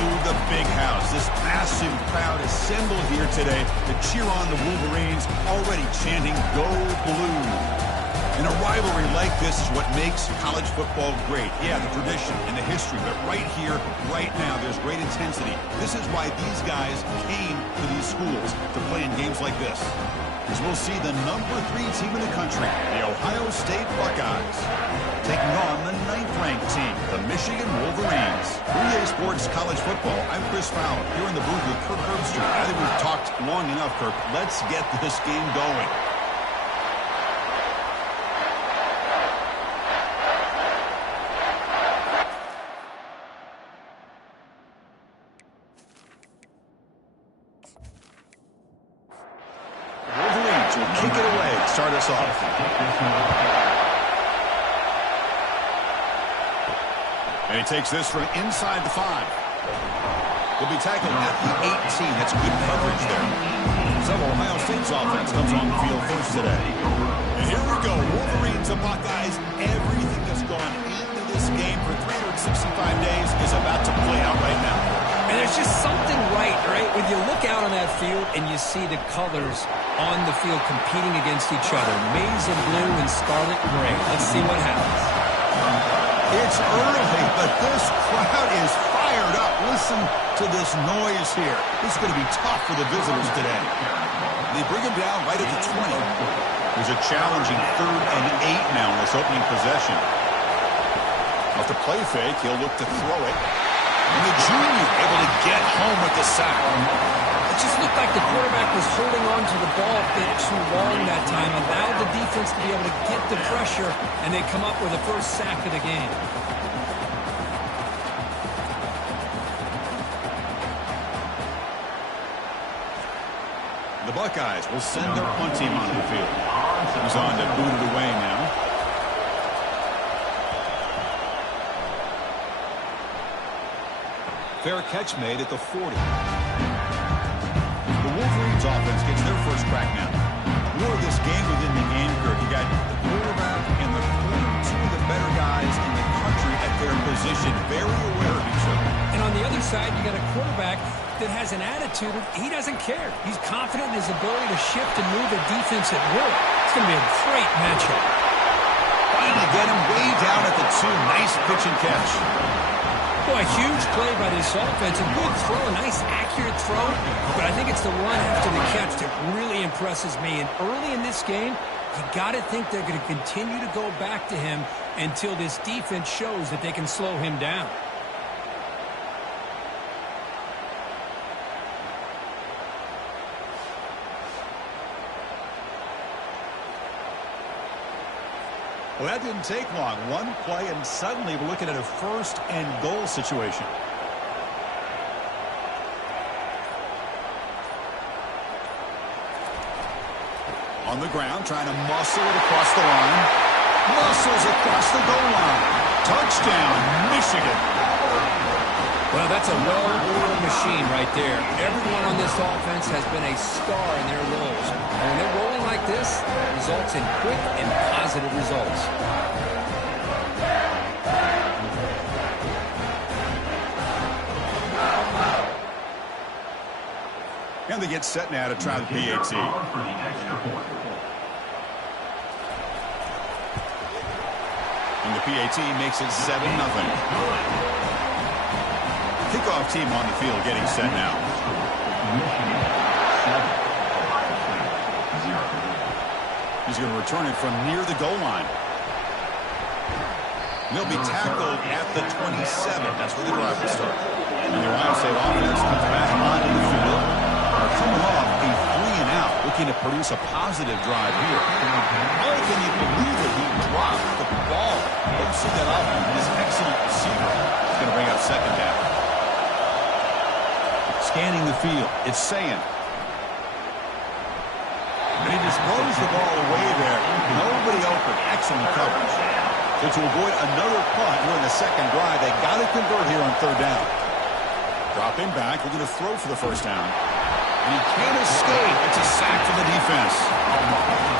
to the big house. This massive crowd assembled here today to cheer on the Wolverines, already chanting, "Go Blue." And a rivalry like this is what makes college football great. Yeah, the tradition and the history, but right here, right now, there's great intensity. This is why these guys came to these schools to play in games like this. As we'll see the number 3 team in the country, the Ohio State Buckeyes, taking on the 9th-ranked team, the Michigan Wolverines. For EA Sports College Football, I'm Chris Fowler, here in the booth with Kirk Herbstreit. I think we've talked long enough, Kirk. Let's get this game going. Wolverines will kick it away, start us off. And he takes this from inside the 5. He'll be tackled at the 18. That's good coverage there. So Ohio State's offense comes on the field first today. And here we go. Wolverines and Buckeyes. Everything that's gone into this game for 365 days is about to play out right now. And there's just something right? When you look out on that field and you see the colors on the field competing against each other. Maize and blue and scarlet and gray. Let's see what happens. It's early, but this crowd is fired up. Listen to this noise here. This is going to be tough for the visitors today. They bring him down right at the 20. There's a challenging 3rd and 8 now in this opening possession. Off the play fake, he'll look to throw it. And the junior able to get home with the sack. It just looked like the quarterback was holding on to the ball a bit too long that time, allowed the defense to be able to get the pressure, and they come up with the first sack of the game. The Buckeyes will send their punt team onto the field. He's on to boot it away now. Fair catch made at the 40. The Wolverines offense gets their first crack now. More of this game within the game, Kirk. You got the quarterback and the corner, 2 of the better guys in the country at their position, very aware of each other. And on the other side, you got a quarterback that has an attitude of he doesn't care. He's confident in his ability to shift and move the defense at will. It's going to be a great matchup. Trying to get him way down at the 2. Nice pitch and catch. Boy, a huge play by this offense. A good throw, a nice accurate throw. But I think it's the run after the catch that really impresses me. And early in this game, you got to think they're going to continue to go back to him until this defense shows that they can slow him down. Well, that didn't take long. One play, and suddenly we're looking at a 1st and goal situation. On the ground, trying to muscle it across the line. Muscles across the goal line. Touchdown, Michigan. Well, that's a well-oiled machine right there. Everyone on this offense has been a star in their roles. And when they're rolling like this, it results in quick and positive results. And they get set now to try the PAT. And the PAT makes it 7-0. Kickoff team on the field getting set now. He's going to return it from near the goal line. They'll be tackled at the 27. That's where the drive will start. And the Ohio State offense comes back onto the field. They're coming off a 3-and-out, looking to produce a positive drive here. Oh, can you believe it? He dropped the ball. Don't see that often. This excellent receiver is going to bring up 2nd down. Scanning the field. It's saying. And he disposed the ball away there. Nobody open. Excellent coverage. So to avoid another punt during the 2nd drive, they got to convert here on 3rd down. Dropping back. They're going to throw for the 1st down. And he can't escape. It's a sack for the defense.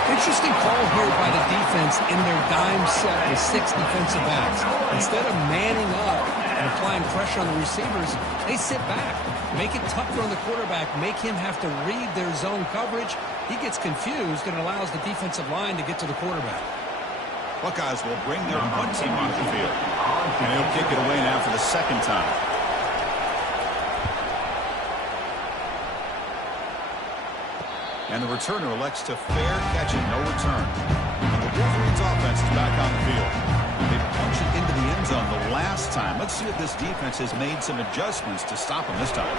Interesting call here by the defense in their dime set with 6 defensive backs. Instead of manning up and applying pressure on the receivers, they sit back. Make it tougher on the quarterback. Make him have to read their zone coverage. He gets confused and allows the defensive line to get to the quarterback. Buckeyes will bring their punt team onto the field. And he'll kick it away now for the second time. And the returner elects to fair catch it, no return. And the Wolverines offense is back on the field. They punch it into the end zone the last time. Let's see if this defense has made some adjustments to stop them this time.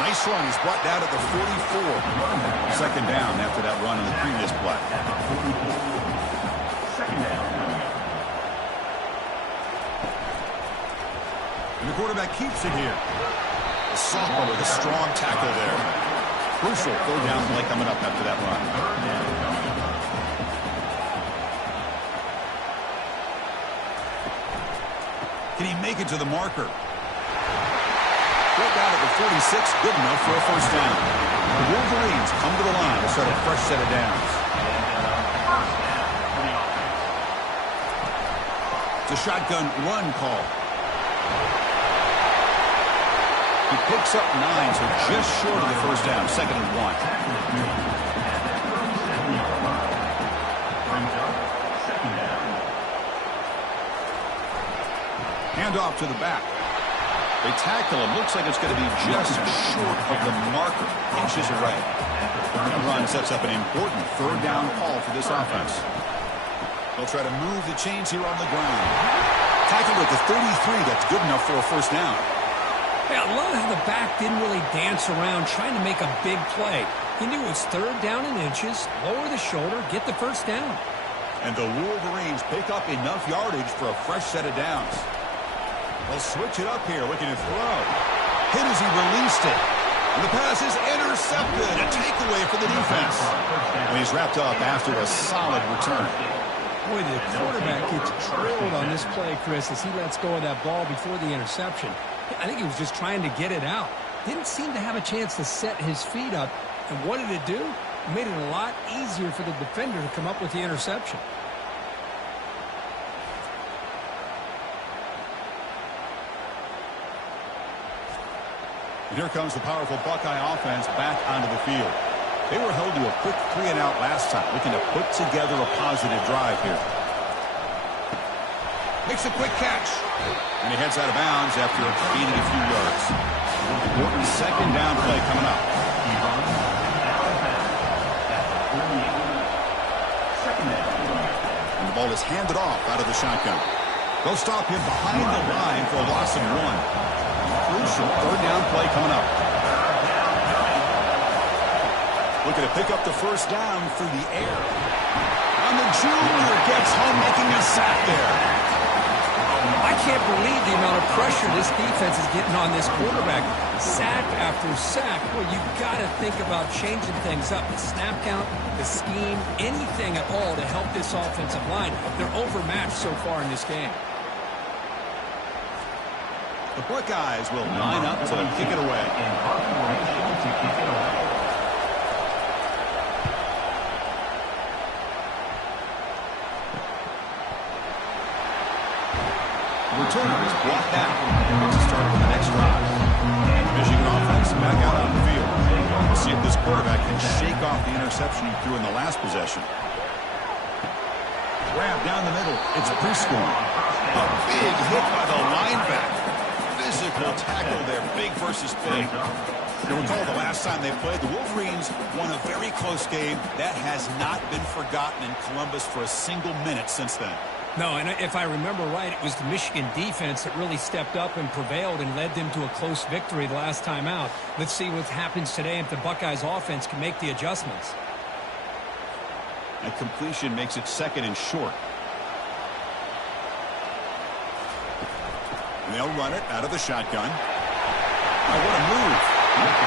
Nice run. He's brought down at the 44. Second down after that run in the previous play. Second down. And the quarterback keeps it here. The sophomore with a strong tackle there. Crucial third down play coming up after that run. Can he make it to the marker? Right down at the 46, good enough for a first down. The Wolverines come to the line to start a fresh set of downs. It's a shotgun run call. He picks up 9, so just short of the first down, 2nd and 1. Hand off to the back. They tackle him. Looks like it's going to be just short of the marker. Inches away. The run sets up an important third down call for this offense. They'll try to move the chains here on the ground. Tackled at the 33. That's good enough for a first down. Hey, I love how the back didn't really dance around trying to make a big play. He knew it was third down in inches, lower the shoulder, get the first down. And the Wolverines pick up enough yardage for a fresh set of downs. They'll switch it up here, looking to throw. Hit as he released it. And the pass is intercepted. A takeaway for the defense. And he's wrapped up after a solid return. Boy, the quarterback gets drilled on this play, Chris, as he lets go of that ball before the interception. I think he was just trying to get it out. Didn't seem to have a chance to set his feet up. And what did it do? It made it a lot easier for the defender to come up with the interception. And here comes the powerful Buckeye offense back onto the field. They were held to a quick 3-and-out last time, looking to put together a positive drive here. Makes a quick catch. And he heads out of bounds after gaining a few yards. Important second down play coming up. And the ball is handed off out of the shotgun. They'll stop him behind the line for a loss of 1. Crucial third down play coming up. Looking to pick up the first down through the air. And the junior gets home, making a sack there. I can't believe the amount of pressure this defense is getting on this quarterback. Sack after sack. Well, you've got to think about changing things up. The snap count, the scheme, anything at all to help this offensive line. They're overmatched so far in this game. The Buckeyes will line up to kick it away. The returner is brought back to start with the next drive. And the Michigan offense back out on the field. We'll see if this quarterback can shake off the interception he threw in the last possession. Grab down the middle. It's Prescorn. A big hit by the linebacker. Physical tackle there, big versus big. You'll recall the last time they played, the Wolverines won a very close game. That has not been forgotten in Columbus for a single minute since then. No, and if I remember right, it was the Michigan defense that really stepped up and prevailed and led them to a close victory the last time out. Let's see what happens today if the Buckeyes offense can make the adjustments. And completion makes it 2nd and short. And they'll run it out of the shotgun. Oh, what a move.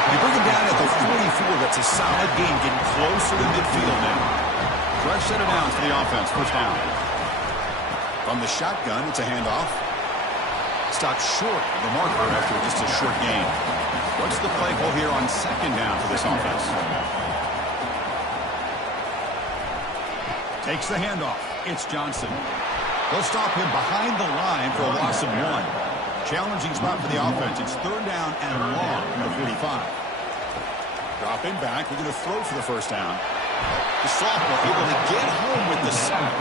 They bring him down at the 44. That's a solid gain, getting closer to midfield now. Fresh set of downs for the offense. First down. From the shotgun, it's a handoff. Stopped short of the marker after just a short gain. What's the play call here on 2nd down for this offense? Takes the handoff. It's Johnson. They'll stop him behind the line for a loss of 1. Challenging spot for the offense. It's 3rd down and long from the 45. Dropping back. We're going to throw for the first down. The sophomore able to get home with the sack.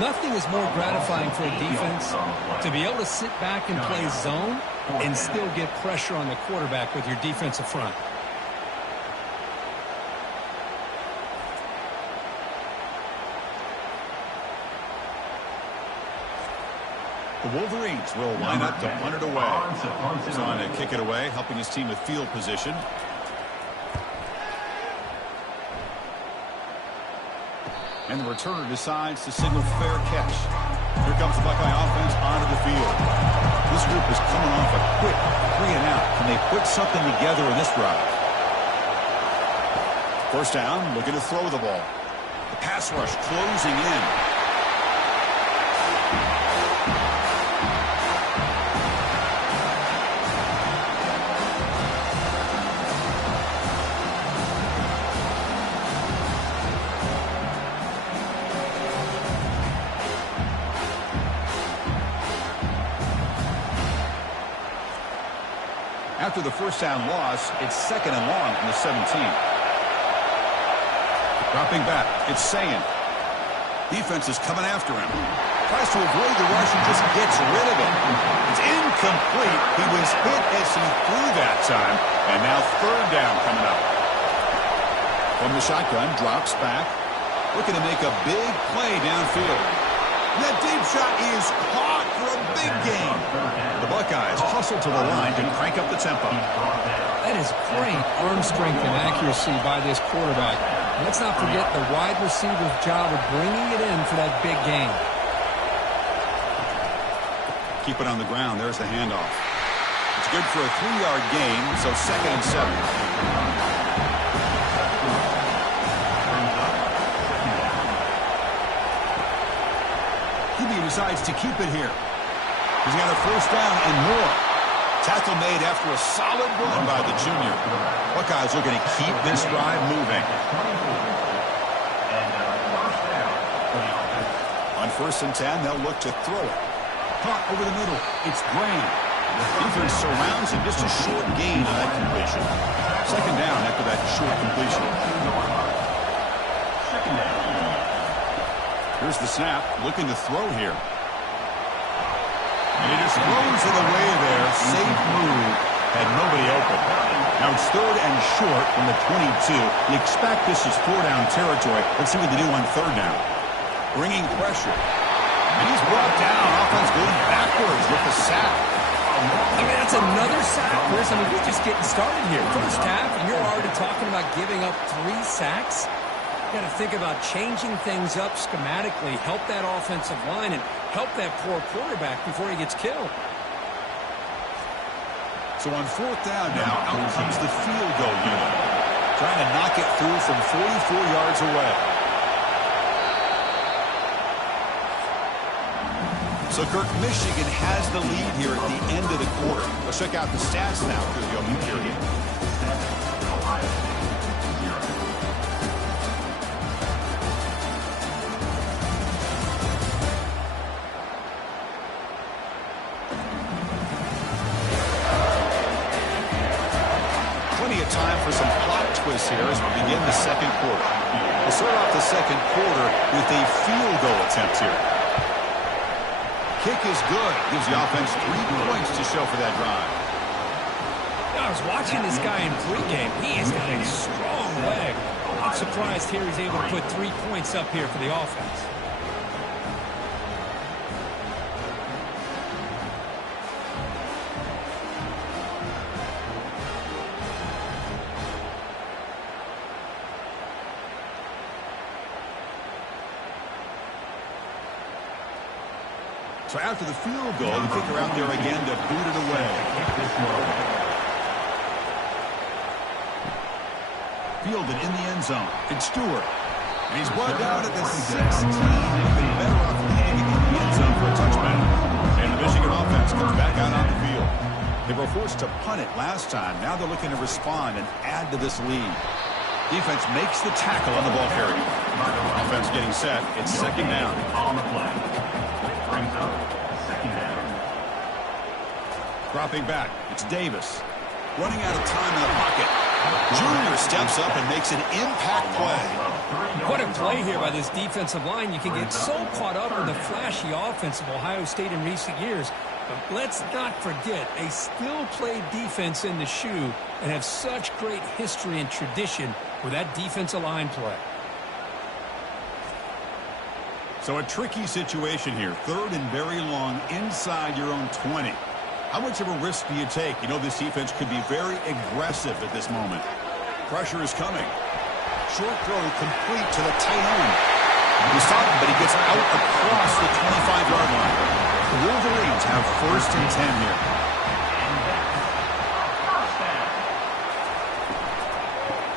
Nothing is more gratifying for a defense to be able to sit back and play zone and still get pressure on the quarterback with your defensive front. The Wolverines will line up to punt it away. He's on to kick it away, helping his team with field position. And the returner decides to signal fair catch. Here comes the Buckeye offense onto the field. This group is coming off a quick 3 and out. Can they put something together in this drive? First down, looking to throw the ball. The pass rush closing in. After the first down loss, it's 2nd and long from the 17. Dropping back, it's Sayin. Defense is coming after him. Tries to avoid the rush and just gets rid of it. It's incomplete. He was hit as he threw that time. And now 3rd down coming up. From the shotgun, drops back. Looking to make a big play downfield. That deep shot is caught for a big gain. The Buckeyes hustle to the line to crank up the tempo. That is great arm strength and accuracy by this quarterback. Let's not forget the wide receiver's job of bringing it in for that big gain. Keep it on the ground. There's the handoff. It's good for a 3-yard gain, so 2nd and 7. Decides to keep it here. He's got a first down and more. Tackle made after a solid run by the junior. Buckeyes looking to keep this drive moving. On 1st and 10, they'll look to throw it. Caught over the middle. It's Graham. Defense surrounds him. Just a short gain on that completion. 2nd down after that short completion. Here's the snap, looking to throw here. And he just throws it away there. Safe move. Had nobody open. Now it's 3rd and short from the 22. You expect this is 4-down territory. Let's see what they do on 3rd down. Bringing pressure. And he's brought down. Offense going backwards with the sack. I mean, that's another sack, Chris. I mean, we're just getting started here. First half, and you're already talking about giving up 3 sacks. Got to think about changing things up schematically, help that offensive line, and help that poor quarterback before he gets killed. So on 4th down now, out comes the field goal unit. Trying to knock it through from 44 yards away. So, Kirk, Michigan has the lead here at the end of the quarter. Let's check out the stats now through the opening period. Time for some plot twists here as we begin the 2nd quarter. We'll start off the 2nd quarter with a field goal attempt here. Kick is good. Gives the offense 3 points to show for that drive. I was watching this guy in pregame. He has got a strong leg. I'm surprised here he's able to put 3 points up here for the offense. So after the field goal, the kicker out there again to boot it away. Fielded in the end zone. It's Stewart. And he's brought down at the 16. Better off leading it in the end zone for a touchdown. And the Michigan offense comes back out on the field. They were forced to punt it last time. Now they're looking to respond and add to this lead. Defense makes the tackle on the ball carrier. Offense getting set. It's 2nd down. Dropping back, it's Davis. Running out of time in the pocket. Junior steps up and makes an impact play. What a play here by this defensive line. You can get so caught up in the flashy offense of Ohio State in recent years. But let's not forget, they still play defense in the shoe and have such great history and tradition with that defensive line play. So a tricky situation here. 3rd and very long inside your own 20. How much of a risk do you take? You know this defense could be very aggressive at this moment. Pressure is coming. Short throw complete to the tight end. He's stopped, but he gets out across the 25-yard line. The Wolverines have 1st and 10 here.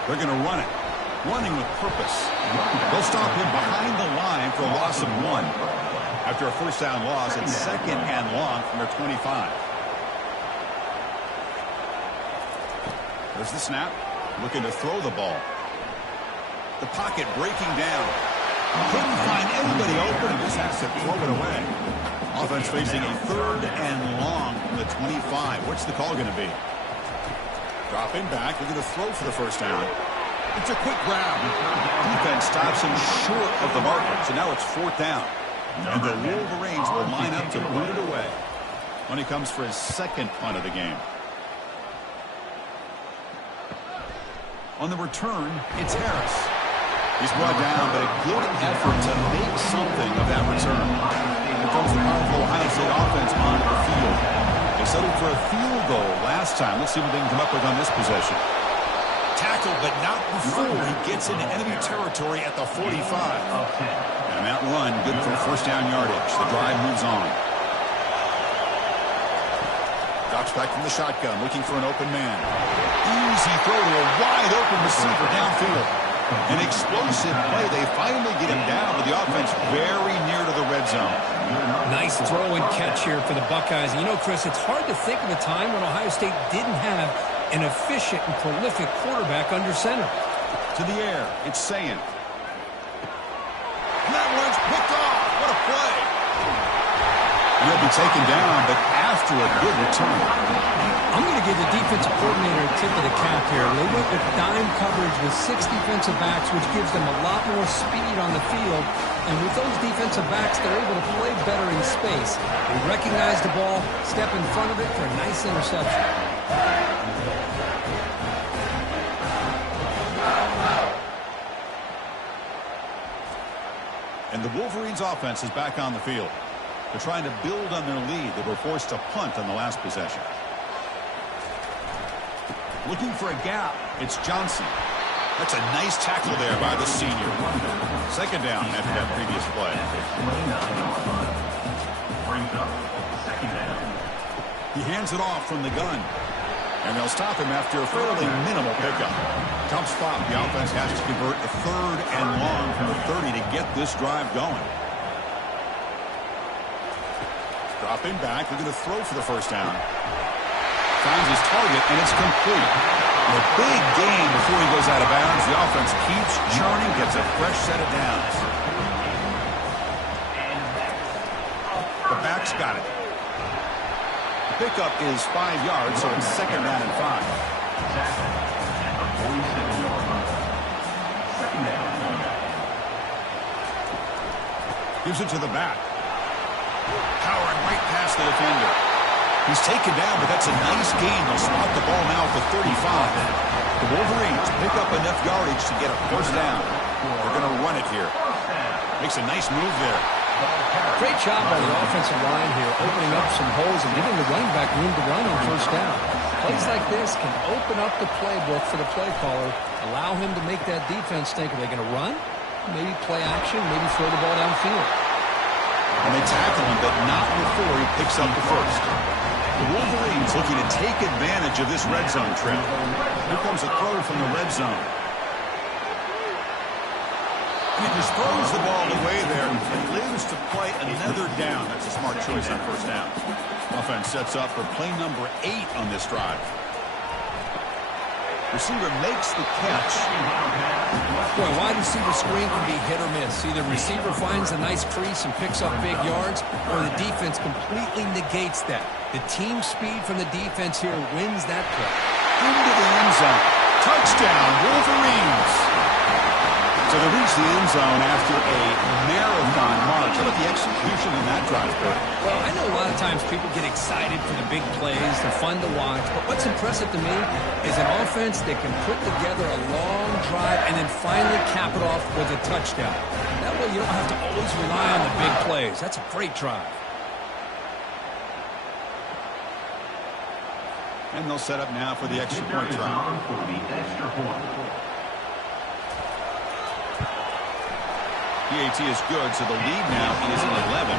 They're going to run it. Running with purpose. They'll stop him behind the line for a loss of 1. After a 1st down loss, it's 2nd and long from their 25. There's the snap. Looking to throw the ball. The pocket breaking down. Couldn't find anybody open and just has to throw it away. Offense facing a 3rd and long from the 25. What's the call going to be? Dropping back. Looking to throw for the 1st down. It's a quick grab. Defense stops him short of the marker. So now it's 4th down. And the Wolverines will line up to boot it away when he comes for his 2nd punt of the game. On the return, it's Harris. He's brought down, but a good effort to make something of that return. Here comes the powerful Ohio State offense on the field. They settled for a field goal last time. Let's see what they can come up with on this possession. Tackled, but not before he gets into enemy territory at the 45. And that run, good for 1st down yardage. The drive moves on. Drops back from the shotgun, looking for an open man. Easy throw to a wide open receiver downfield. An explosive play. They finally get him down with the offense very near to the red zone. Nice throw and catch here for the Buckeyes. You know, Chris, it's hard to think of a time when Ohio State didn't have an efficient and prolific quarterback under center. To the air, it's Sayin. That one's picked off. What a play. He'll be taken down, but after a good return. I'm going to give the defensive coordinator a tip of the cap here. They went with dime coverage with 6 defensive backs, which gives them a lot more speed on the field. And with those defensive backs, they're able to play better in space. They recognize the ball, step in front of it for a nice interception. And the Wolverines offense is back on the field. They're trying to build on their lead. They were forced to punt on the last possession. Looking for a gap. It's Johnson. That's a nice tackle there by the senior. 2nd down after that previous play. He hands it off from the gun. And they'll stop him after a fairly minimal pickup. Tough spot. The offense has to convert a 3rd and long from the 30 to get this drive going. Dropping back. They're going to throw for the 1st down. Finds his target, and it's complete. A big gain before he goes out of bounds. The offense keeps churning, gets a fresh set of downs. The back's got it. The pickup is 5 yards, so it's 2nd down and 5. Gives it to the back. Powering right past the defender. He's taken down, but that's a nice gain. They'll spot the ball now at the 35. The Wolverines pick up enough yardage to get a 1st down. They're going to run it here. Makes a nice move there. Great job by the offensive line here, opening up some holes and giving the running back room to run on 1st down. Plays like this can open up the playbook for the play caller, allow him to make that defense think, are they going to run? Maybe play action, maybe throw the ball downfield. And they tackle him, but not before he picks up the 1st. The Wolverines looking to take advantage of this red zone trip. Here comes a throw from the red zone. And he just throws the ball away there and lives to play another down. That's a smart choice on 1st down. Offense sets up for play number 8 on this drive. Receiver makes the catch. Boy, wide receiver screen can be hit or miss. Either receiver finds a nice crease and picks up big yards, or the defense completely negates that. The team speed from the defense here wins that play. Into the end zone. Touchdown, Wolverines. So they reach the end zone after a marathon march. How about the execution in that drive, Kurt? Well, I know a lot of times people get excited for the big plays. They're fun to watch. But what's impressive to me is an offense that can put together a long drive and then finally cap it off with a touchdown. That way you don't have to always rely on the big plays. That's a great drive. And they'll set up now for the extra point try. PAT is good, so the lead now is 11.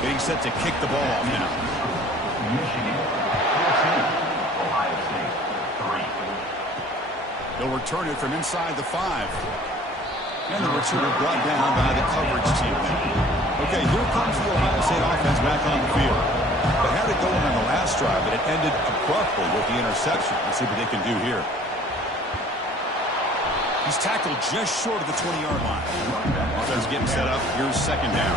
Getting set to kick the ball off now. They'll return it from inside the 5. And the returner brought down by the coverage team. Okay, here comes the Ohio State offense back on the field. They had it going on the last drive, but it ended abruptly with the interception. Let's see what they can do here. He's tackled just short of the 20-yard line. Offense getting set up. Here's second down.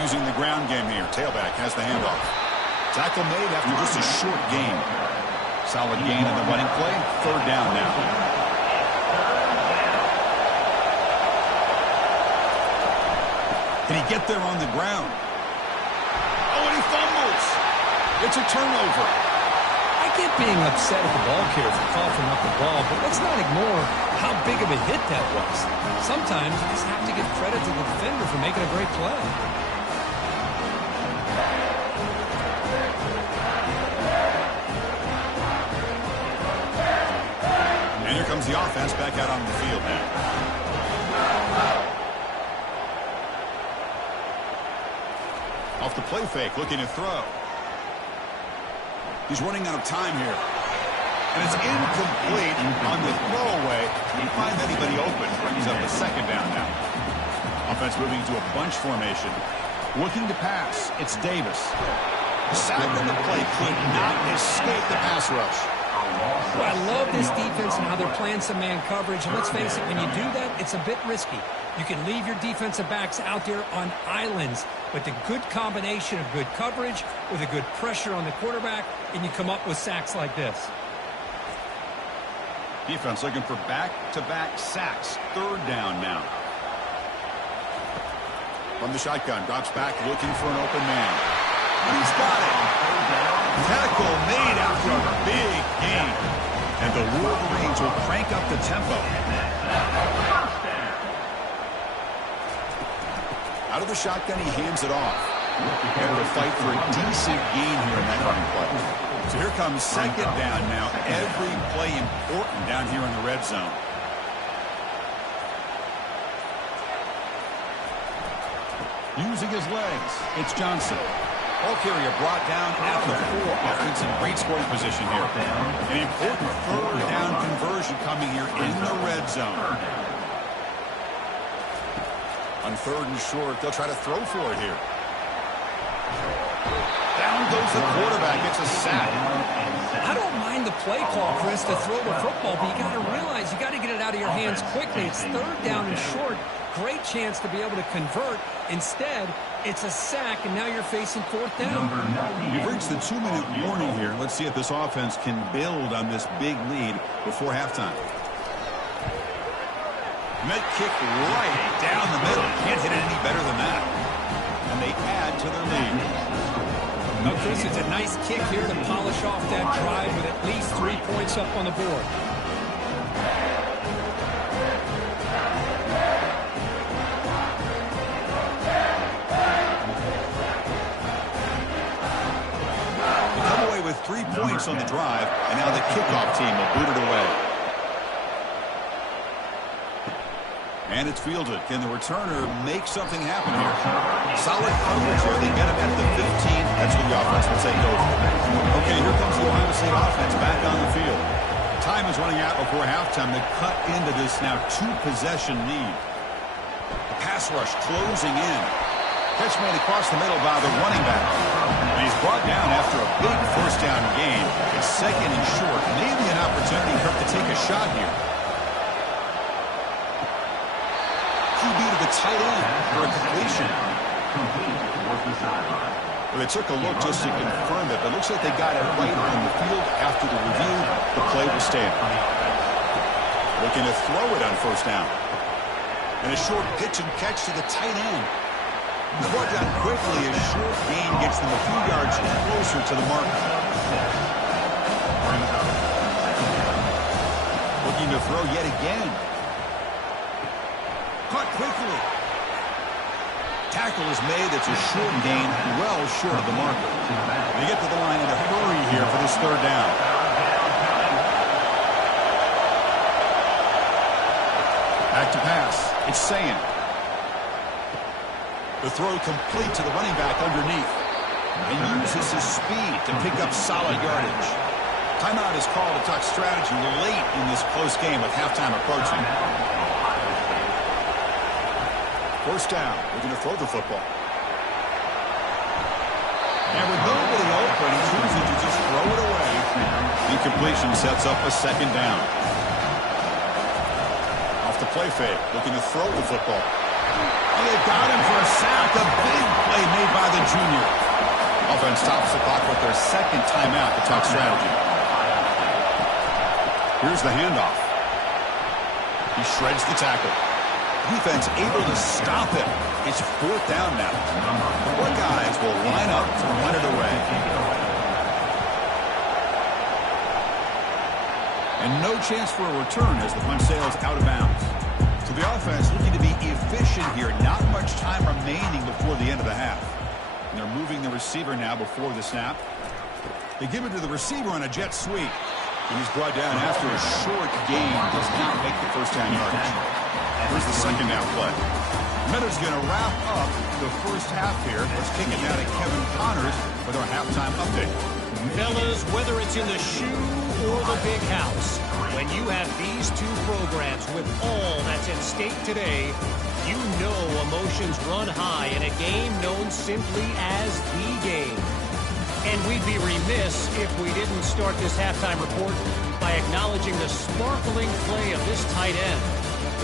Using the ground game here. Tailback has the handoff. Tackle made after just a short gain. Solid gain on the running play. Third down now. Can he get there on the ground? Oh, and he fumbles. It's a turnover. I get being upset at the ball carrier for coughing up the ball, but let's not ignore how big of a hit that was. Sometimes you just have to give credit to the defender for making a great play. And here comes the offense back out on the field now. Off the play fake, looking to throw. He's running out of time here. And it's incomplete on the throwaway. Can't find anybody open. Brings up a second down now. Offense moving to a bunch formation. Looking to pass. It's Davis. Sacked on the play. Could not escape the pass rush. Well, I love this defense and how they're playing some man coverage. And let's face it, when you do that, it's a bit risky. You can leave your defensive backs out there on islands, but the good combination of good coverage with a good pressure on the quarterback, and you come up with sacks like this. Defense looking for back-to-back sacks. Third down now. From the shotgun, drops back looking for an open man. And he's got it. Tackle made after a big gain. And the Wolverines will crank up the tempo. Out of the shotgun, he hands it off. Able to fight for a decent gain here in that running play. So here comes second down now. Every play important down here in the red zone. Using his legs, it's Johnson. Ball carrier brought down at the 4. Offense in great scoring position here. An important third down conversion coming here in the red zone. On third and short, they'll try to throw for it here. Down goes the quarterback. It's a sack. I don't mind the play call, Chris, to throw the football, but you got to realize you got to get it out of your hands quickly. It's third down and short. Great chance to be able to convert. Instead, it's a sack, and now you're facing fourth down. We've reached the 2-minute warning here. Let's see if this offense can build on this big lead before halftime. Met kick right down the middle. Can't hit it any better than that. And they add to their lead. Now, Chris, it's a nice kick here to polish off that drive with at least 3 points up on the board. They come away with 3 points on the drive, and now the kickoff team will boot it away. And it's fielded. Can the returner make something happen here? Solid coverage here. They get him at the 15. That's when the offense will take over. Okay, here comes the Ohio State offense back on the field. Time is running out before halftime to cut into this now 2-possession lead. The pass rush closing in. Catch made across the middle by the running back. And he's brought down after a big first down gain. It's second and short. Maybe an opportunity for him to take a shot here. QB to the tight end for a completion. Well, they took a look just to confirm it, but it looks like they got it right on the field. After the review, the play will stand. Looking to throw it on first down. And a short pitch and catch to the tight end. He's brought down quickly. A short gain gets them a few yards closer to the mark. Looking to throw yet again. Caught quickly. Tackle is made. It's a short gain, well short of the marker. They get to the line in a hurry here for this third down. Back to pass. It's Sayin. The throw complete to the running back underneath. He uses his speed to pick up solid yardage. Timeout is called to talk strategy late in this close game with halftime approaching. First down. We're going to throw the football. And with nobody open, he chooses to just throw it away. Incompletion sets up a second down. Off the play fake. Looking to throw the football. And they got him for a sack. A big play made by the junior. Offense stops the clock with their second timeout to talk strategy. Here's the handoff. He shreds the tackle. Defense able to stop him. It's fourth down now. The Buckeyes will line up to run it away. And no chance for a return as the punt sails out of bounds. So the offense looking to be efficient here. Not much time remaining before the end of the half. And they're moving the receiver now before the snap. They give it to the receiver on a jet sweep. And he's brought down after a short gain. Does not make the first down yardage. Here's the second down play. Miller's going to wrap up the first half here. Let's kick it now to Kevin Connors with our halftime update. Fellas, whether it's in the shoe or the big house, when you have these two programs with all that's at stake today, you know emotions run high in a game known simply as the game. And we'd be remiss if we didn't start this halftime report by acknowledging the sparkling play of this tight end.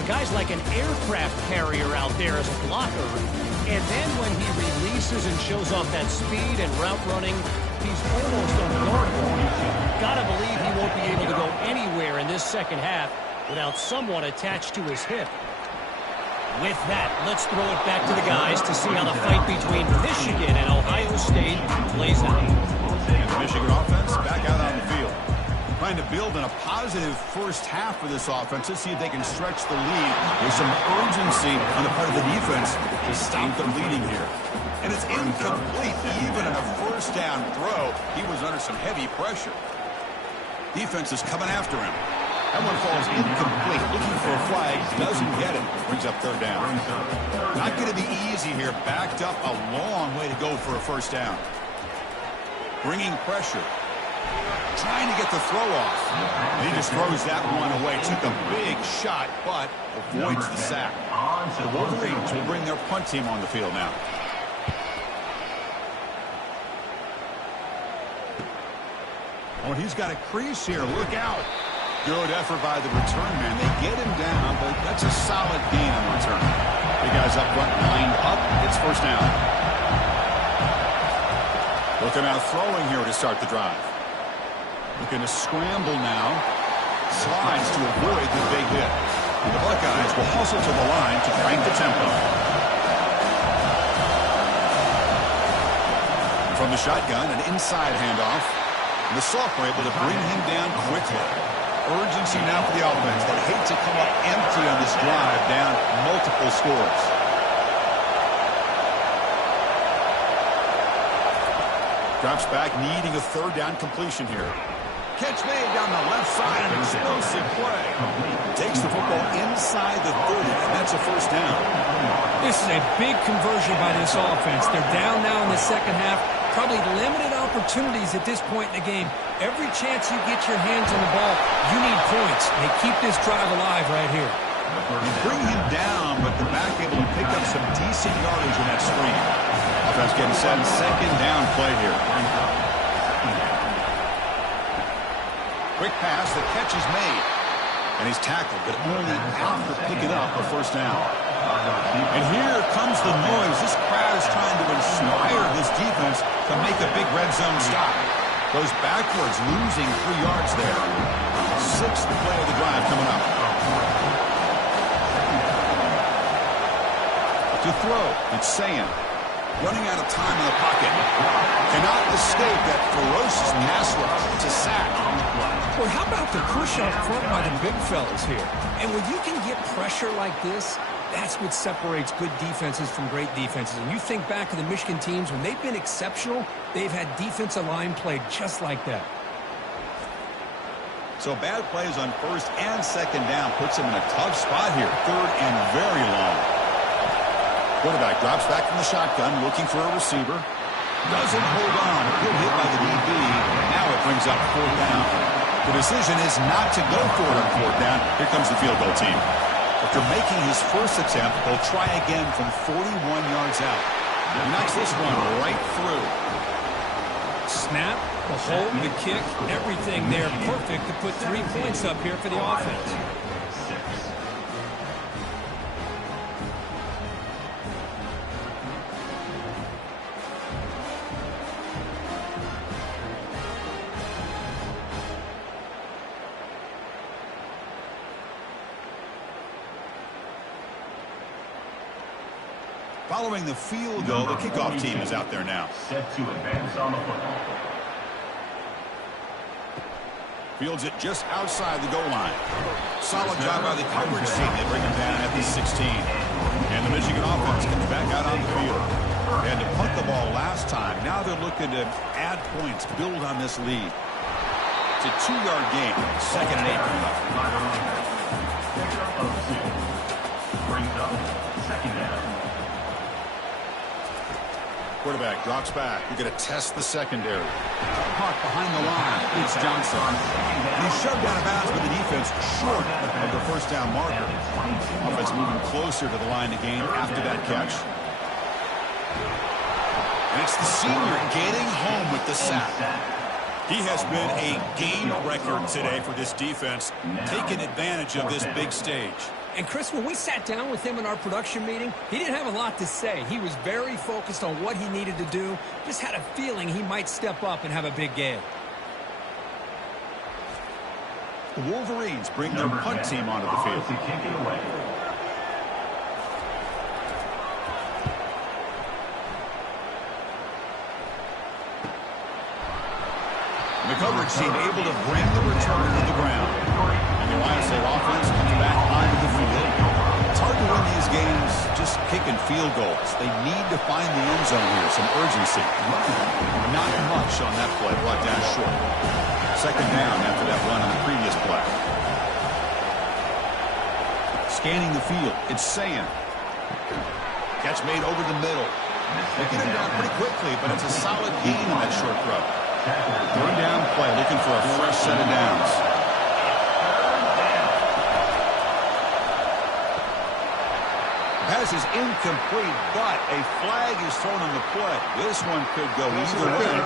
The guy's like an aircraft carrier out there as a blocker. And then when he releases and shows off that speed and route running, he's almost unguardable. Gotta believe he won't be able to go anywhere in this second half without someone attached to his hip. With that, let's throw it back to the guys to see how the fight between Michigan and Ohio State plays out. And the Michigan offense back out on the field. Trying to build in a positive first half for this offense to see if they can stretch the lead with some urgency on the part of the defense to stop them leading here. And it's incomplete. Even in a first down throw, he was under some heavy pressure. Defense is coming after him. That one falls incomplete. Looking for a flag. Doesn't get it. Brings up third down. Not going to be easy here. Backed up a long way to go for a first down. Bringing pressure. Trying to get the throw off. And he just throws that one away. Took a big shot, but avoids the sack. The Wolverines will bring their punt team on the field now. Oh, he's got a crease here. Look out. Good effort by the return man. They get him down, but that's a solid gain on return. The guys up front lined up. It's first down. Looking out throwing here to start the drive. Looking to scramble now. Slides to avoid the big hit. And the Buckeyes will hustle to the line to crank the tempo. From the shotgun, an inside handoff. And the sophomore able to bring him down quickly. Urgency now for the offense. They hate to come up empty on this drive, down multiple scores. Drops back, needing a third down completion here. Catch made down the left side, an explosive play. Takes the football inside the 30, and that's a first down. This is a big conversion by this offense. They're down now in the second half. Probably limited opportunities at this point in the game. Every chance you get your hands on the ball, you need points. They keep this drive alive right here. They bring him down, but the back able to pick up some decent yardage in that screen. Offense getting set in second down play here. Quick pass, the catch is made. And he's tackled, but only after picking up a first down. And here comes the noise. This crowd is trying to inspire this defense to make a big red zone stop. Goes backwards, losing 3 yards there. 6th play of the drive coming up. To throw, it's Sayan. Running out of time in the pocket. Cannot escape that ferocious pass rush. It's a sack. Well, how about the push up front by the big fellas here? And when you can get pressure like this, that's what separates good defenses from great defenses. And you think back to the Michigan teams, when they've been exceptional, they've had defensive line play just like that. So bad plays on first and second down puts him in a tough spot here. 3rd and very long. Quarterback drops back from the shotgun, looking for a receiver. Doesn't hold on. Good hit by the DB. Now it brings up 4th down. The decision is not to go for it on 4th down. Here comes the field goal team. After making his first attempt, he'll try again from 41 yards out. He knocks this one right through. Snap, the hold, the kick, everything there perfect to put 3 points up here for the offense. Following the field goal, the kickoff team is out there now. Set to advance on the football. Fields it just outside the goal line. Solid job by the coverage team. They bring him down at the 16. And the Michigan offense comes back out on the field. They had to punt the ball last time. Now they're looking to add points, build on this lead. It's a 2-yard gain. 2nd and 8 coming up. Brings up 2nd down. Quarterback drops back. We're going to test the secondary. Hawk behind the line. It's Johnson. He's shoved out of bounds with the defense short of the first down marker. Offense moving closer to the line to gain after that catch. And it's the senior getting home with the sack. He has been a game record today for this defense, taking advantage of this big stage. And Chris, when we sat down with him in our production meeting, he didn't have a lot to say. He was very focused on what he needed to do. Just had a feeling he might step up and have a big game. The Wolverines bring their punt team onto the field. The coverage team able to bring the return to the ground. And the Ohio State offense comes back onto the field. It's hard to win these games just kicking field goals. They need to find the end zone here, some urgency. Not much on that play, brought down short. 2nd down after that run on the previous play. Scanning the field, it's Sayan. Catch made over the middle. They get him down pretty quickly, but it's a solid gain on that short throw. 3rd down play, looking for a fresh set of downs. Pass is incomplete, but a flag is thrown on the play. This one could go either way.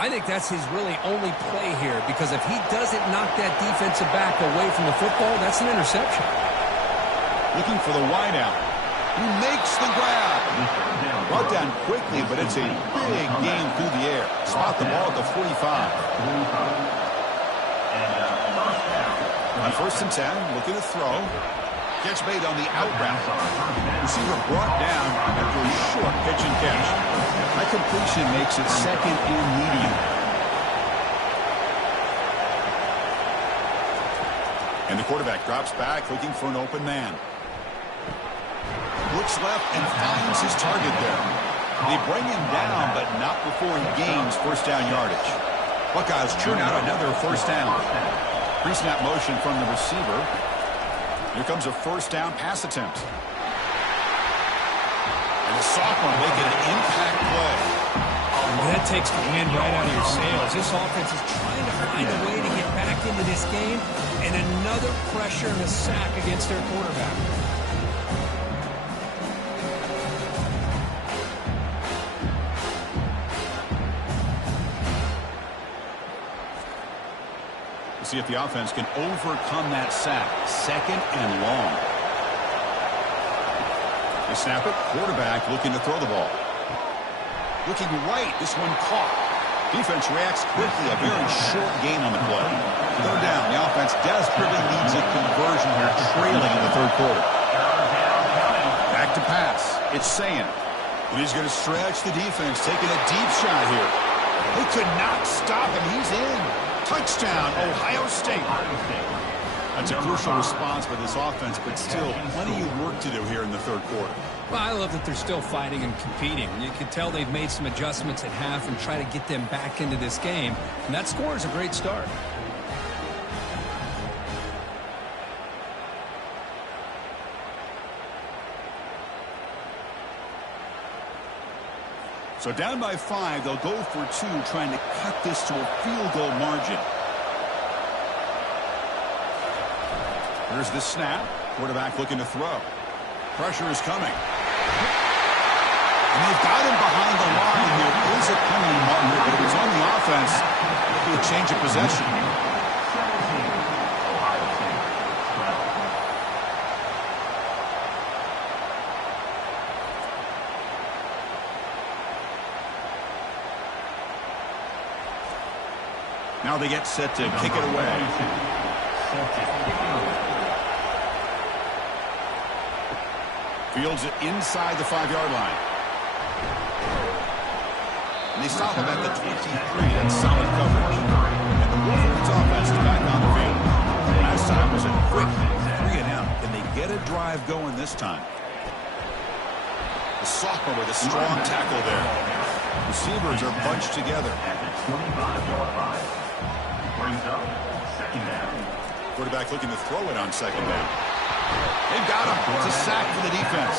I think that's his really only play here, because if he doesn't knock that defensive back away from the football, that's an interception. Looking for the wideout. He makes the grab. Brought down quickly, but it's a big gain through the air. Spot the ball at the 45. On 1st and 10, looking to throw. Catch made on the out route. Receiver brought down after a short pitch and catch. That completion makes it 2nd and medium. And the quarterback drops back, looking for an open man. Looks left and finds his target there. They bring him down, but not before he gains 1st down yardage. Buckeyes churn out another 1st down. Pre-snap motion from the receiver. Here comes a 1st down pass attempt. And the sophomore making an impact play. That takes the wind right out of your sails. This offense is trying to find a way to get back into this game, and another pressure and a sack against their quarterback. See if the offense can overcome that sack. Second and long. They snap it. Quarterback looking to throw the ball. Looking right. This one caught. Defense reacts quickly. A very short gain on the play. Third down. The offense desperately needs a conversion here, trailing in the third quarter. Back to pass. It's Sayin. And he's going to stretch the defense, taking a deep shot here. They could not stop him. He's in. Touchdown, Ohio State. That's a crucial response by this offense, but still plenty of work to do here in the third quarter. Well, I love that they're still fighting and competing. You can tell they've made some adjustments at half and try to get them back into this game. And that score is a great start. So down by 5, they'll go for 2, trying to cut this to a field goal margin. Here's the snap. Quarterback looking to throw. Pressure is coming. And they've got him behind the line. There is a penalty marker, but it was on the offense. It'll be a change of possession. Now they get set to kick it away. Fields it inside the 5-yard line. And they stop him at the 23. That's solid coverage. And the Wolverines offense is back on the field. Last time was a quick 3-and-out. Can they get a drive going this time? The sophomore with a strong tackle there. Receivers are bunched together. 25-5. Brings up second down. Quarterback looking to throw it on second down. They've got him. It's a sack for the defense.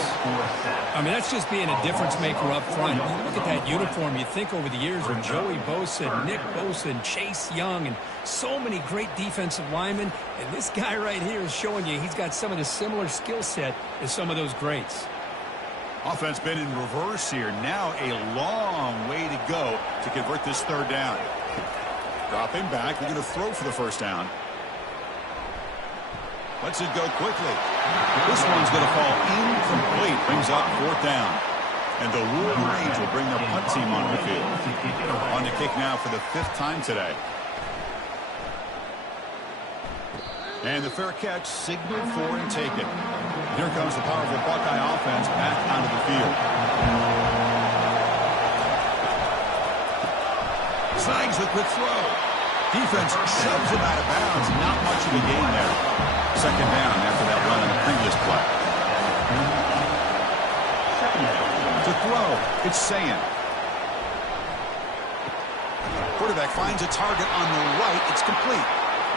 I mean, that's just being a difference maker up front. You look at that uniform, you think over the years when Joey Bosa, Nick Bosa, and Chase Young, and so many great defensive linemen, and this guy right here is showing you he's got some of the similar skill set as some of those greats. Offense been in reverse here. Now a long way to go to convert this third down. Dropping back. We're going to throw for the first down. Lets it go quickly. This one's going to fall incomplete. Brings up fourth down. And the Wolverines will bring their punt team onto the field. On the kick now for the 5th time today. And the fair catch signaled for and taken. Here comes the powerful Buckeye offense back onto the field. Snags the quick throw. Defense shoves him out of bounds. Not much of a gain there. Second down after that run on the previous play. To throw, it's Sayin. Quarterback finds a target on the right. It's complete.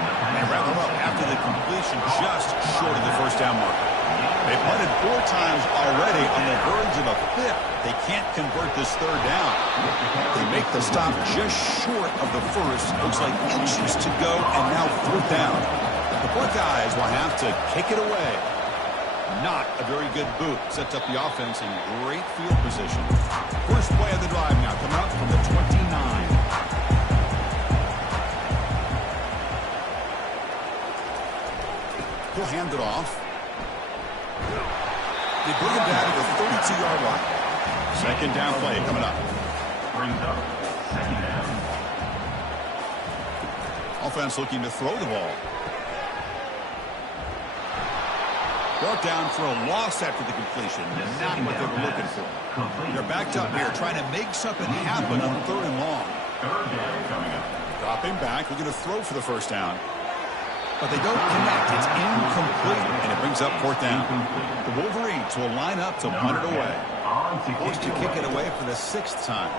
And wrap him up after the completion just short of the first down marker. They punted 4 times already on the verge of a 5th. They can't convert this third down. They make the stop just short of the first. Looks like inches to go, and now 4th down. The Buckeyes will have to kick it away. Not a very good boot. Sets up the offense in great field position. First play of the drive now coming up from the 29. He'll hand it off. They bring him down to the 32-yard line. Second down play coming up. Brings up second down. Offense looking to throw the ball. Brought down for a loss after the completion. Not what they were looking for. They're backed up here trying to make something happen on 3rd and long. Third down coming up. Dropping back. We're going to throw for the first down. But they don't connect. It's incomplete, and it brings up 4th down. The Wolverines will line up to punt it away. Forced to kick it away for the 6th time.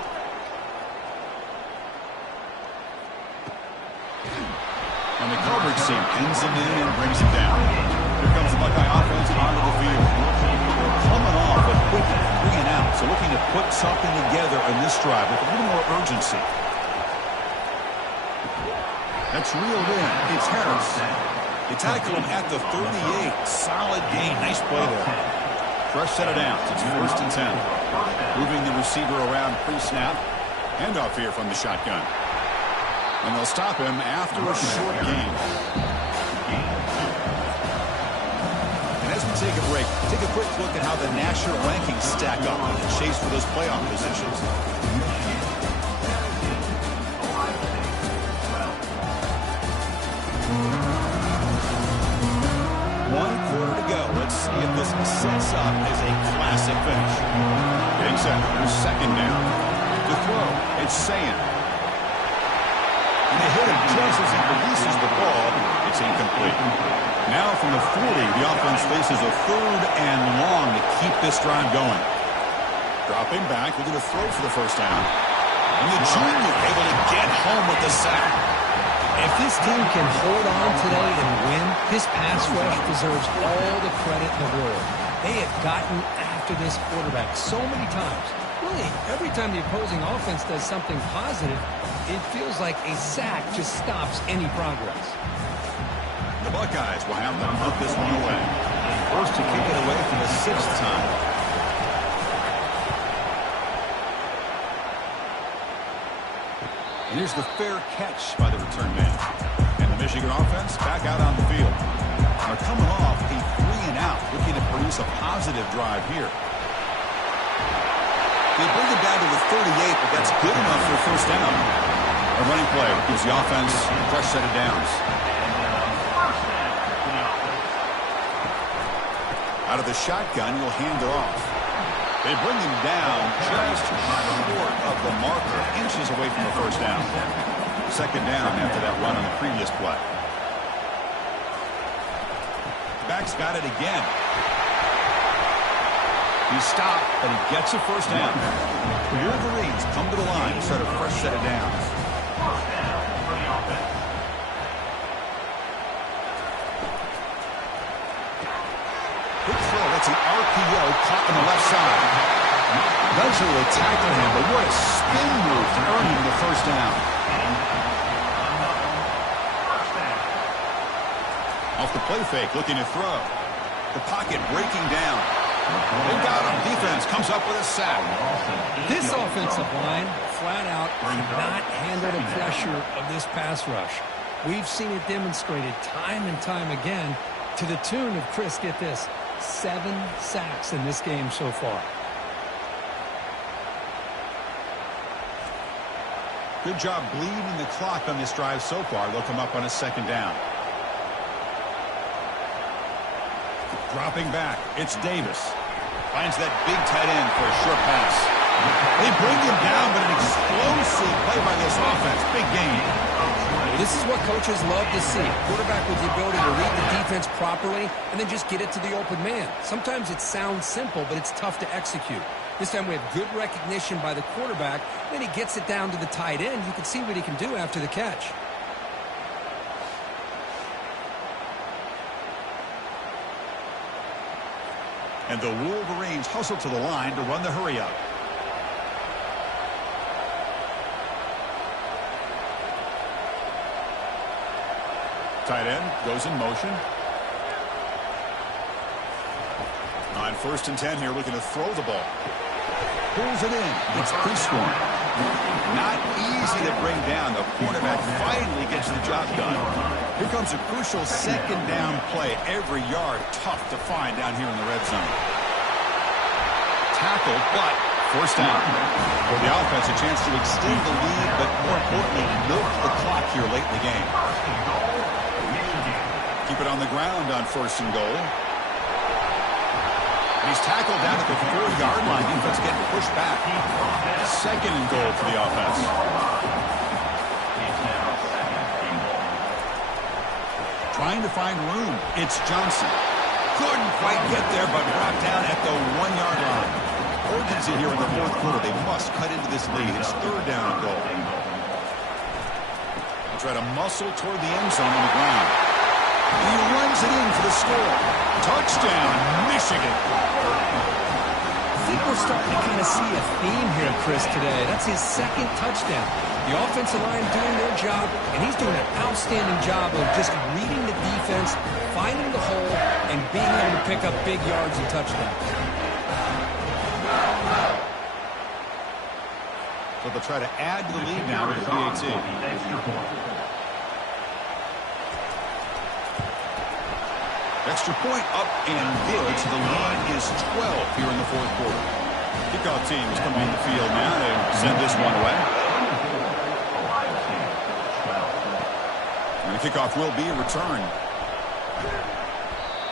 And the coverage team pins him in and brings him down. Here comes the Buckeye offense onto the field. They're coming off a quick 3-and-out, so looking to put something together in this drive with a little more urgency. That's reeled in. It's Harris. They tackle him at the 38. Solid gain. Nice play there. Fresh set of downs. It's 1st and 10. Moving the receiver around pre-snap. Handoff here from the shotgun. And they'll stop him after a short gain. And as we take a break, take a quick look at how the national rankings stack up in the chase for those playoff positions. One quarter to go. Let's see if this sets up as a classic finish. Getting set for 2nd down. To throw, it's Sayan. And they hit him just as he releases the ball. It's incomplete. Now from the 40, the offense faces a 3rd and long to keep this drive going. Dropping back, looking to throw for the 1st down. And the junior able to get home with the sack. If this team can hold on today and win, this pass rush deserves all the credit in the world. They have gotten after this quarterback so many times. Really, every time the opposing offense does something positive, it feels like a sack just stops any progress. The Buckeyes will have them put this one away. Forced to kick it away for the 6th time. And here's the fair catch by the return man. And the Michigan offense back out on the field. They're coming off a 3-and-out, looking to produce a positive drive here. They bring it down to the 38, but that's good enough for a 1st down. A running play gives the offense a fresh set of downs. Out of the shotgun, he'll hand it off. They bring him down just short of the marker, inches away from the 1st down. 2nd down after that run on the previous play. Back's got it again. He stopped, but he gets a 1st down. The Wolverines come to the line to start a fresh set of downs. Quick throw, that's an RPO caught on the left side. Eventually tackling him, but what a spin move to earn him the 1st down. Off the play fake, looking to throw. The pocket breaking down. They got him. Defense comes up with a sack. This offensive line, flat out, cannot handle the pressure of this pass rush. We've seen it demonstrated time and time again to the tune of, Chris, get this, 7 sacks in this game so far. Good job bleeding the clock on this drive so far. They'll come up on a 2nd down. Dropping back, it's Davis. Finds that big tight end for a short pass. They bring him down, but an explosive play by this offense. Big gain. This is what coaches love to see. A quarterback with the ability to read the defense properly and then just get it to the open man. Sometimes it sounds simple, but it's tough to execute. This time we have good recognition by the quarterback. Then he gets it down to the tight end. You can see what he can do after the catch. And the Wolverines hustle to the line to run the hurry-up. Tight end goes in motion. On 1st and 10 here, looking to throw the ball. Pulls it in. It's Prescorn. Not easy to bring down. The quarterback finally gets the job done. Here comes a crucial 2nd down play. Every yard tough to find down here in the red zone. Tackled, but 1st down. For the offense, a chance to extend the lead, but more importantly, milk the clock here late in the game. Keep it on the ground on 1st and goal. He's tackled down at the 4-yard line. Defense getting pushed back. 2nd and goal for the offense. Trying to find room. It's Johnson. Couldn't quite get there, but brought down at the 1-yard line. Urgency here in the 4th quarter. They must cut into this lead. It's 3rd down and goal. They'll try to muscle toward the end zone on the ground. And he runs it in for the score. Touchdown, Michigan. I think we're starting to kind of see a theme here, Chris, today. That's his 2nd touchdown. The offensive line doing their job, and he's doing an outstanding job of just reading the defense, finding the hole, and being able to pick up big yards and touchdowns. So they'll try to add to the lead now with the PAT. Extra point up and good, so the lead is 12 here in the fourth quarter. Kickoff team is coming on the field now to send this one away. And the kickoff will be a return.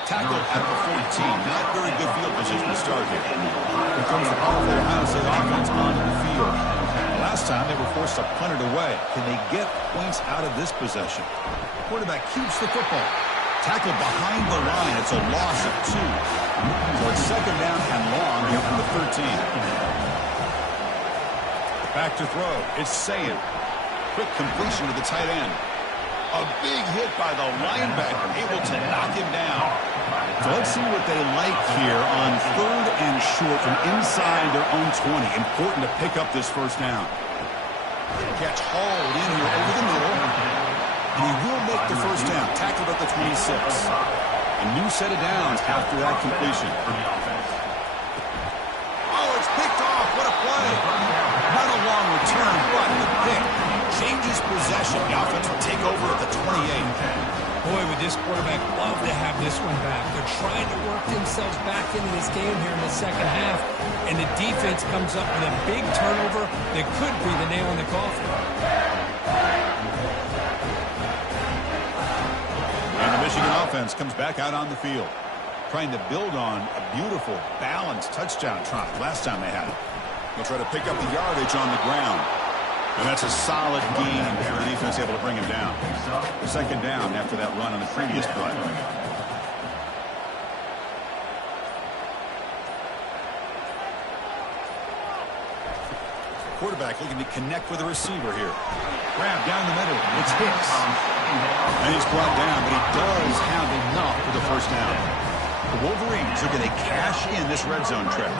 Tackle at the 14. Not very good field position to start here. Here comes the powerful Ohio State offense onto the field. Last time they were forced to punt it away. Can they get points out of this possession? Quarterback keeps the football. Tackle behind the line. It's a loss of 2. So it's second down and long here from the 13. Back to throw. It's Sayin. Quick completion to the tight end. A big hit by the linebacker, able to knock him down. So let's see what they like here on third and short from inside their own 20. Important to pick up this first down. Catch hauled in here over the middle. And he will make the first down. Tackled at the 26. A new set of downs after that completion. Oh, it's picked off. What a play. Not a long return, but the pick changes possession. The offense will take over at the 28. Boy, would this quarterback love to have this one back. They're trying to work themselves back into this game here in the second half, and the defense comes up with a big turnover that could be the nail in the coffin. And the Michigan offense comes back out on the field, trying to build on a beautiful, balanced touchdown trot last time they had it. They'll try to pick up the yardage on the ground. And that's a solid gain for the defense able to bring him down. The second down after that run on the previous play. Quarterback looking to connect with the receiver here. Grab down the middle. It's Hicks. And he's brought down, but he does have enough for the first down. The Wolverines are going to cash in this red zone trap.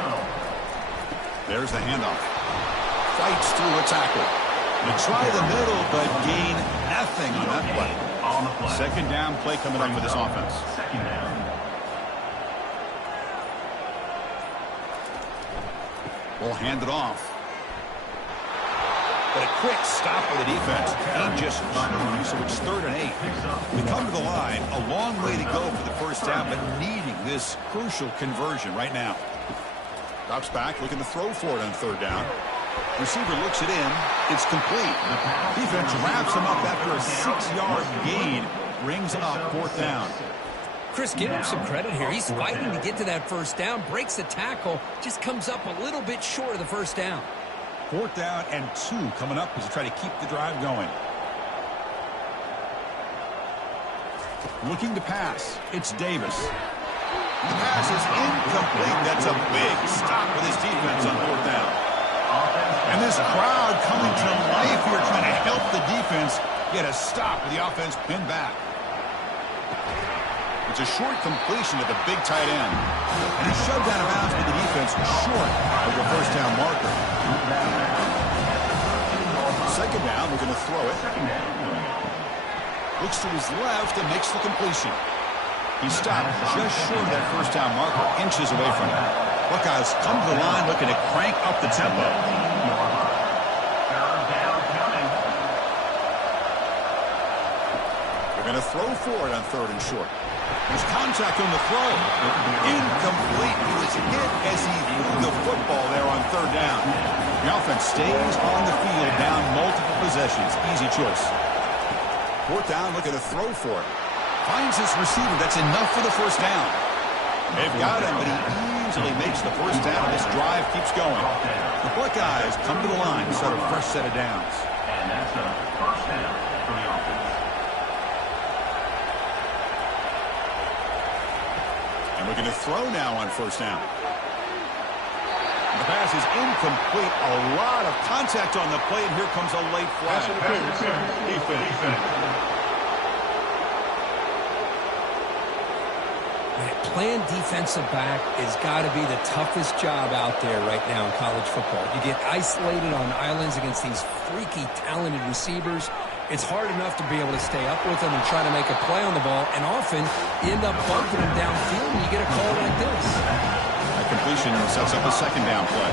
There's the handoff. Fights through a tackle. They try the middle, but gain nothing on that play. Second down play coming up for this offense. We'll hand it off. But a quick stop by the defense. Gain just 2, so it's 3rd and 8. We come to the line, a long way to go for the first down, but needing this crucial conversion right now. Drops back, looking to throw for it on 3rd down. Receiver looks it in. It's complete. Defense wraps him up after a 6-yard gain. Brings up 4th down. Chris, give him some credit here. He's fighting to get to that first down. Breaks the tackle. Just comes up a little bit short of the first down. 4th down and 2 coming up as they try to keep the drive going. Looking to pass. It's Davis. The pass is incomplete. That's a big stop with his defense on 4th down. And this crowd coming to life here trying to help the defense get a stop with the offense pinned back. It's a short completion to the big tight end. And he's shoved out of bounds with the defense short of the first down marker. Second down, we're going to throw it. Looks to his left and makes the completion. He stopped just short of that first down marker, inches away from it. Buckeyes come to the line looking to crank up the tempo. They're going to throw for it on 3rd and short. There's contact on the throw. Incomplete. He was hit as he threw the football there on 3rd down. The offense stays on the field down multiple possessions. Easy choice. 4th down, looking to throw for it. Finds his receiver. That's enough for the first down. They've got him, but he easily makes the first down. This drive keeps going. The Buckeyes come to the line to start a fresh set of downs. And that's a first down for the offense. And we're going to throw now on 1st down. The pass is incomplete. A lot of contact on the play, and here comes a late flag. Man, playing defensive back has got to be the toughest job out there right now in college football. You get isolated on islands against these freaky, talented receivers. It's hard enough to be able to stay up with them and try to make a play on the ball, and often you end up bumping them downfield and you get a call like this. That completion sets up a second down play.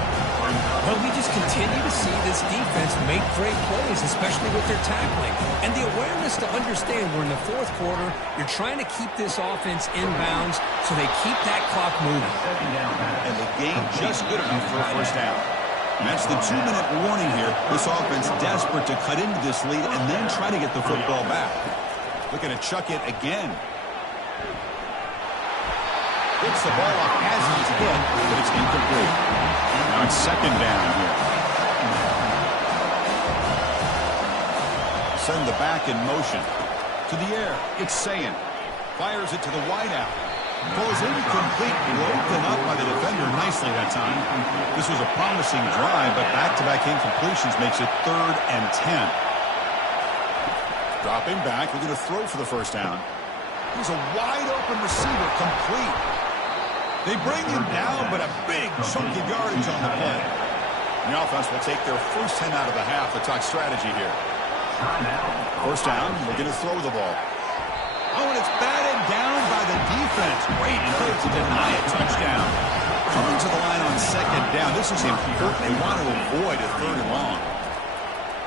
Well, we just continue to see this defense make great plays, especially with their tackling. And the awareness to understand we're in the fourth quarter, you're trying to keep this offense in bounds so they keep that clock moving. And the game just good enough for a first down. And that's the 2-minute warning here. This offense desperate to cut into this lead and then try to get the football back. Looking to chuck it again. Gets the ball off as he's hit, but it's incomplete. Now it's second down here. Send the back in motion. To the air. It's Sayin. Fires it to the wideout. Throws incomplete. Broken up by the defender nicely that time. This was a promising drive, but back-to-back incompletions makes it 3rd and 10. Dropping back. We're going to throw for the first down. Here's a wide-open receiver. Complete. They bring him down, but a big chunk of yardage on the play. And the offense will take their first 10 out of the half. The talk strategy here. First down, we're going to throw the ball. Oh, and it's batted down by the defense. Great play to deny a touchdown. Coming to the line on second down. This is important. They want to avoid a 3rd and long.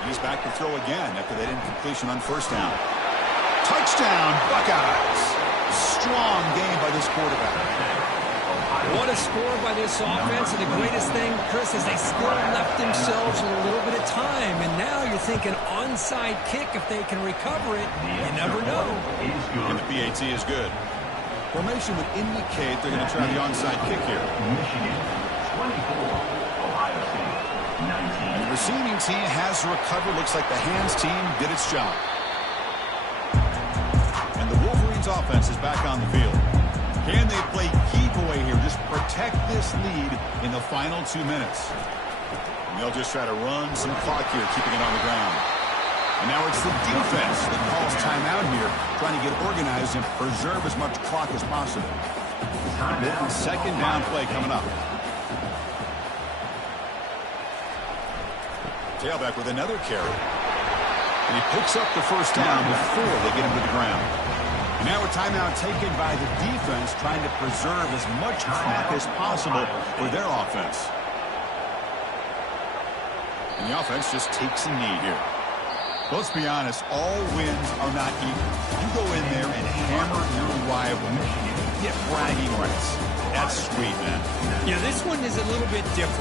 He's back to throw again after that incompletion on first down. Touchdown, Buckeyes. Strong game by this quarterback. What a score by this offense, and the greatest thing, Chris, is they still left themselves with a little bit of time, and now you're thinking onside kick if they can recover it. You never know. And the PAT is good. Formation would indicate they're going to try the onside kick here. Michigan, 24, Ohio State, 19. And the receiving team has recovered. Looks like the hands team did its job. And the Wolverines offense is back on the field. Can they play keep away here? Just protect this lead in the final 2 minutes. And they'll just try to run some clock here, keeping it on the ground. And now it's the defense that calls timeout here, trying to get organized and preserve as much clock as possible. Second down play coming up. Tailback with another carry. And he picks up the first down before they get him to the ground. And now a timeout taken by the defense, trying to preserve as much clock as possible for their offense. And the offense just takes a knee here. Let's be honest, all wins are not equal. You go in there and hammer your rival, get bragging rights. That's sweet, man. Yeah, this one is a little bit different.